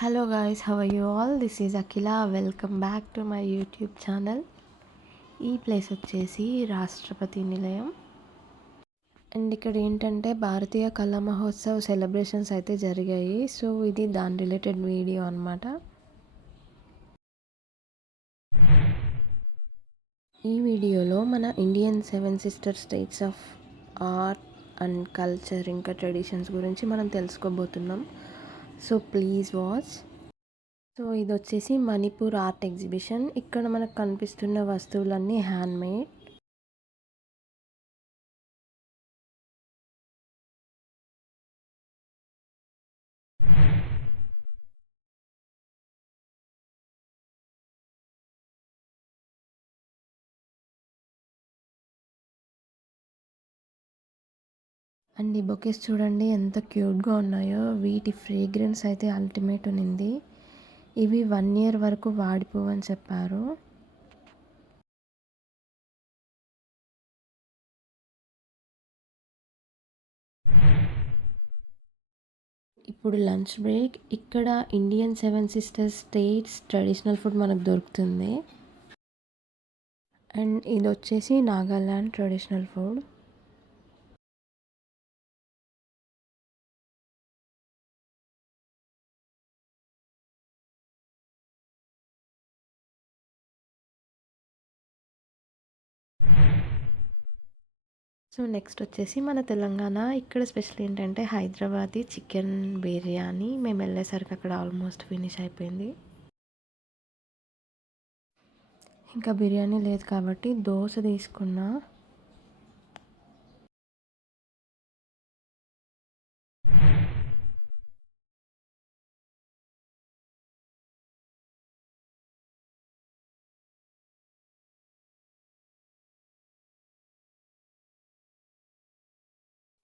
Hello guys, how are you all? This is Akila. Welcome back to my YouTube channel. ఈ ప్లేస్ వచ్చేసి రాష్ట్రపతి నిలయం. అండ్ ఇక్కడ ఏంటంటే భారతీయ కళా మహోత్సవ్ సెలబ్రేషన్స్ అయితే జరిగాయి. సో ఇది దాని రిలేటెడ్ వీడియో అనమాట. ఈ వీడియోలో మన ఇండియన్ 7 sister states of art and culture ఇంకా ట్రెడిషన్స్ గురించి మనం తెలుసుకోబోతున్నాం. So please watch. సో ఇది వచ్చేసి మణిపూర్ ఆర్ట్ ఎగ్జిబిషన్. ఇక్కడ మనకు కనిపిస్తున్న వస్తువులన్నీ హ్యాండ్మేడ్. అండ్ ఈ బొకేస్ చూడండి ఎంత క్యూట్గా ఉన్నాయో. వీటి ఫ్రేగ్రెన్స్ అయితే అల్టిమేట్ ఉంది. ఇవి 1 year వరకు వాడిపోవని చెప్పారు. ఇప్పుడు లంచ్ బ్రేక్. ఇక్కడ ఇండియన్ 7 సిస్టర్స్ స్టేట్స్ ట్రెడిషనల్ ఫుడ్ మనకు దొరుకుతుంది. అండ్ ఇది వచ్చేసి Nagaland traditional food. So next వచ్చేసి మన తెలంగాణ. ఇక్కడ స్పెషల్ ఏంటంటే హైదరాబాదీ చికెన్ బిర్యానీ. మేము వెళ్ళేసరికి అక్కడ ఆల్మోస్ట్ ఫినిష్ అయిపోయింది. ఇంకా బిర్యానీ లేదు కాబట్టి దోశ తీసుకున్నా.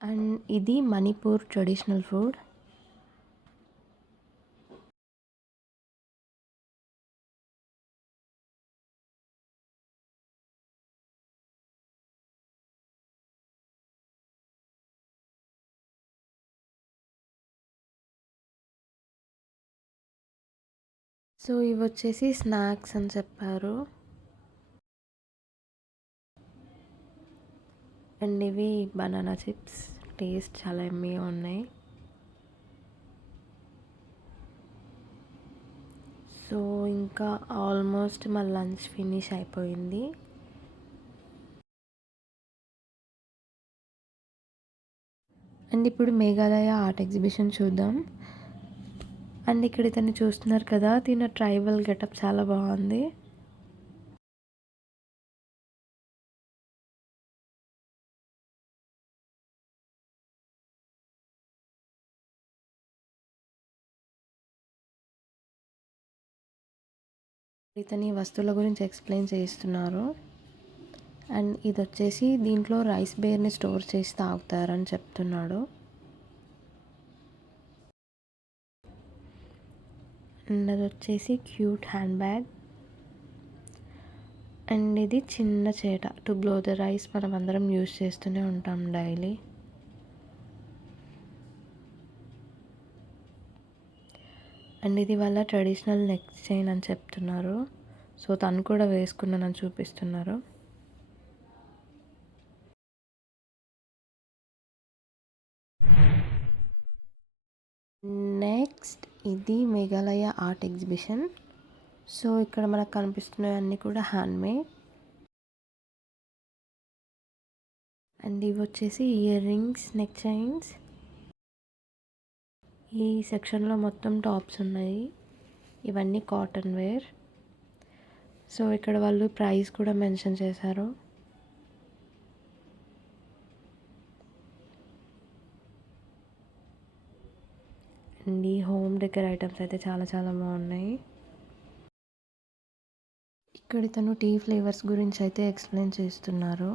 అండ్ ఇది మణిపూర్ ట్రెడిషనల్ ఫుడ్. సో ఇవి వచ్చేసి స్నాక్స్ అని చెప్పారు. అండ్ ఇవి బనానా చిప్స్. టేస్ట్ చాలా ఎమ్మీగా ఉన్నాయి. సో ఇంకా ఆల్మోస్ట్ మా లంచ్ ఫినిష్ అయిపోయింది. అండ్ ఇప్పుడు మేఘాలయ ఆర్ట్ ఎగ్జిబిషన్ చూద్దాం. అండ్ ఇక్కడ ఇతన్ని చూస్తున్నారు కదా, తిన ట్రైబల్ గెటప్ చాలా బాగుంది. ఇతని వస్తువుల గురించి ఎక్స్ప్లెయిన్ చేస్తున్నారు. అండ్ ఇది వచ్చేసి దీంట్లో రైస్ బేర్ని స్టోర్ చేసి తాగుతారని చెప్తున్నాడు. అండ్ అది వచ్చేసి క్యూట్ హ్యాండ్ బ్యాగ్. అండ్ ఇది చిన్న చేట టు బ్లో ద రైస్. మనం అందరం యూజ్ చేస్తూనే ఉంటాం డైలీ. అండ్ ఇది వాళ్ళ ట్రెడిషనల్ నెక్ చైన్ అని చెప్తున్నారు. సో తను కూడా వేసుకున్నానని చూపిస్తున్నారు. నెక్స్ట్ ఇది మేఘాలయ ఆర్ట్ ఎగ్జిబిషన్. సో ఇక్కడ మనకు కనిపిస్తున్నవన్నీ కూడా హ్యాండ్మేడ్. అండ్ ఇవి వచ్చేసి ఇయర్ రింగ్స్, నెక్ చైన్స్. ఈ సెక్షన్లో మొత్తం టాప్స్ ఉన్నాయి. ఇవన్నీ కాటన్ వేర్. సో ఇక్కడ వాళ్ళు ప్రైస్ కూడా మెన్షన్ చేశారు. అండ్ ఈ హోమ్ డెకర్ ఐటమ్స్ అయితే చాలా చాలా బాగున్నాయి. ఇక్కడ తను టీ ఫ్లేవర్స్ గురించి అయితే ఎక్స్ప్లెయిన్ చేస్తున్నారు.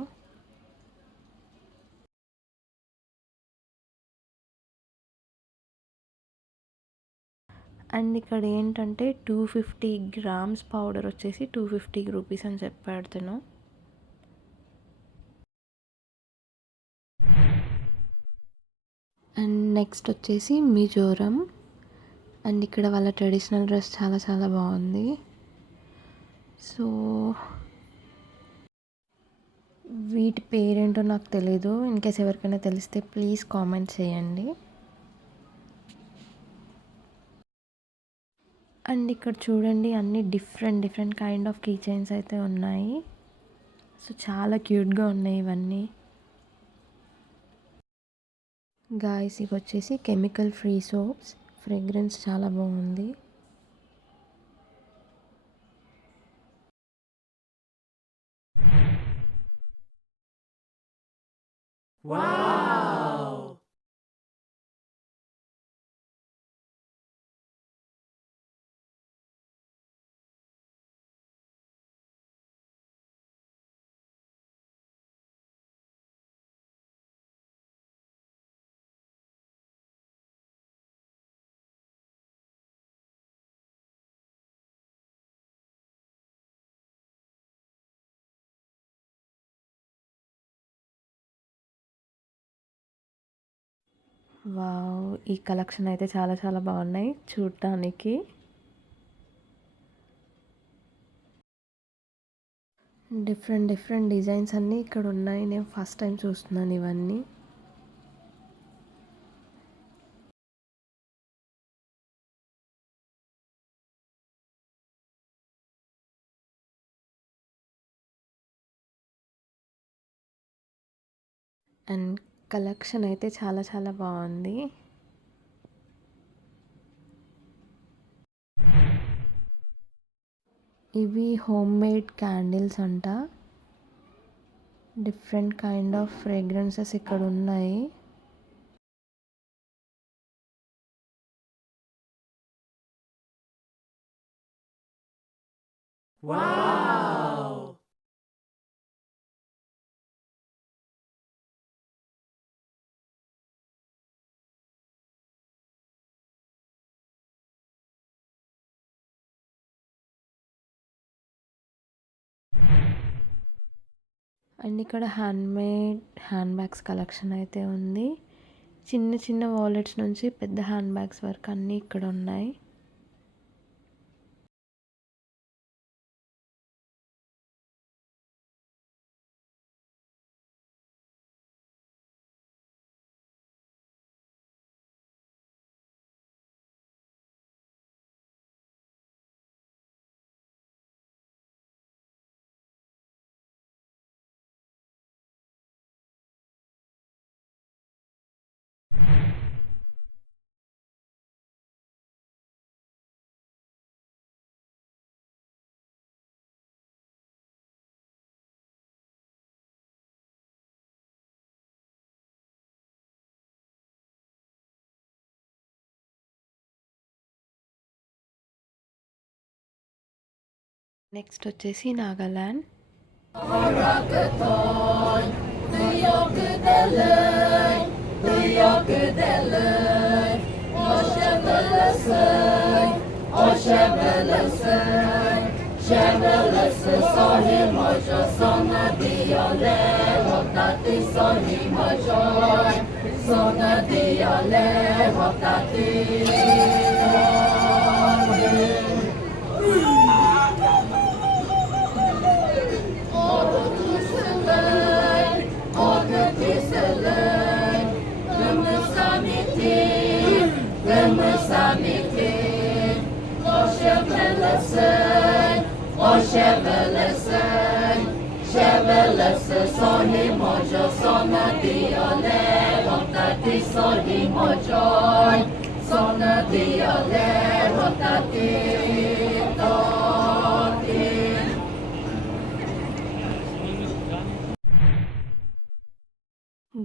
అండ్ ఇక్కడ ఏంటంటే 250 grams పౌడర్ వచ్చేసి 250 రూపీస్ అని చెప్పాడు తను. అండ్ నెక్స్ట్ వచ్చేసి మిజోరం. అండ్ ఇక్కడ వాళ్ళ ట్రెడిషనల్ డ్రెస్ చాలా చాలా బాగుంది. సో వీటి పేరేంటో నాకు తెలీదు. ఇన్కేస్ ఎవరికైనా తెలిస్తే ప్లీజ్ కామెంట్ చేయండి. అండ్ ఇక్కడ చూడండి, అన్ని different different kind of key chains అయితే ఉన్నాయి. సో చాలా క్యూట్గా ఉన్నాయి ఇవన్నీ. గాయ్స్ ఇవి వచ్చేసి కెమికల్ ఫ్రీ సోప్స్. ఫ్రేగ్రెన్స్ చాలా బాగుంది. వావ్, ఈ కలెక్షన్ అయితే చాలా చాలా బాగున్నాయి చూడటానికి. డిఫరెంట్ డిఫరెంట్ డిజైన్స్ అన్నీ ఇక్కడ ఉన్నాయి. నేను ఫస్ట్ టైం చూస్తున్నాను ఇవన్నీ. అండ్ కలెక్షన్ అయితే చాలా చాలా బాగుంది. ఇవి హోమ్ మేడ్ క్యాండిల్స్ అంట. డిఫరెంట్ కైండ్ ఆఫ్ ఫ్రేగ్రెన్సెస్ ఇక్కడ ఉన్నాయి. అండ్ ఇక్కడ హ్యాండ్మేడ్ హ్యాండ్ బ్యాగ్స్ కలెక్షన్ అయితే ఉంది. చిన్న చిన్న వాలెట్స్ నుంచి పెద్ద హ్యాండ్ బ్యాగ్స్ వరకు అన్నీ ఇక్కడ ఉన్నాయి. నెక్స్ట్ వచ్చేసి నాగాల్యాండ్.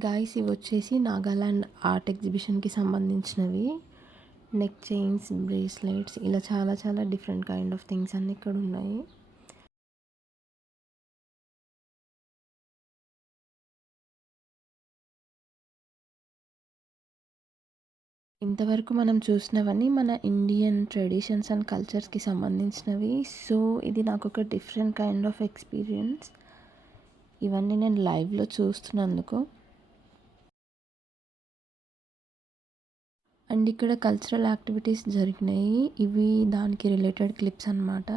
గాయ్స్ ఇవి వచ్చేసి నాగాల్యాండ్ ఆర్ట్ ఎగ్జిబిషన్కి సంబంధించినవి. నెక్ చైన్స్, బ్రేస్లెట్స్, ఇలా చాలా చాలా డిఫరెంట్ కైండ్ ఆఫ్ థింగ్స్ అన్నీ ఇక్కడ ఉన్నాయి. ఇంతవరకు మనం చూసినవన్నీ మన ఇండియన్ ట్రెడిషన్స్ అండ్ కల్చర్స్కి సంబంధించినవి. సో ఇది నాకు ఒక డిఫరెంట్ కైండ్ ఆఫ్ ఎక్స్పీరియన్స్. ఇవన్నీ నేను లైవ్లో చూస్తున్నందుకు. అండ్ ఇక్కడ కల్చరల్ యాక్టివిటీస్ జరిగినాయి. ఇవి దానికి రిలేటెడ్ క్లిప్స్ అన్నమాట.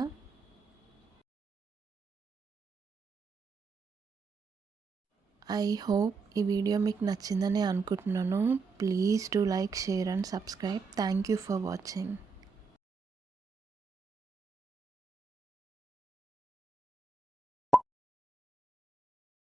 ఐ హోప్ ఈ వీడియో మీకు నచ్చిందని అనుకుంటున్నాను. Please do like, share and subscribe. Thank you for watching.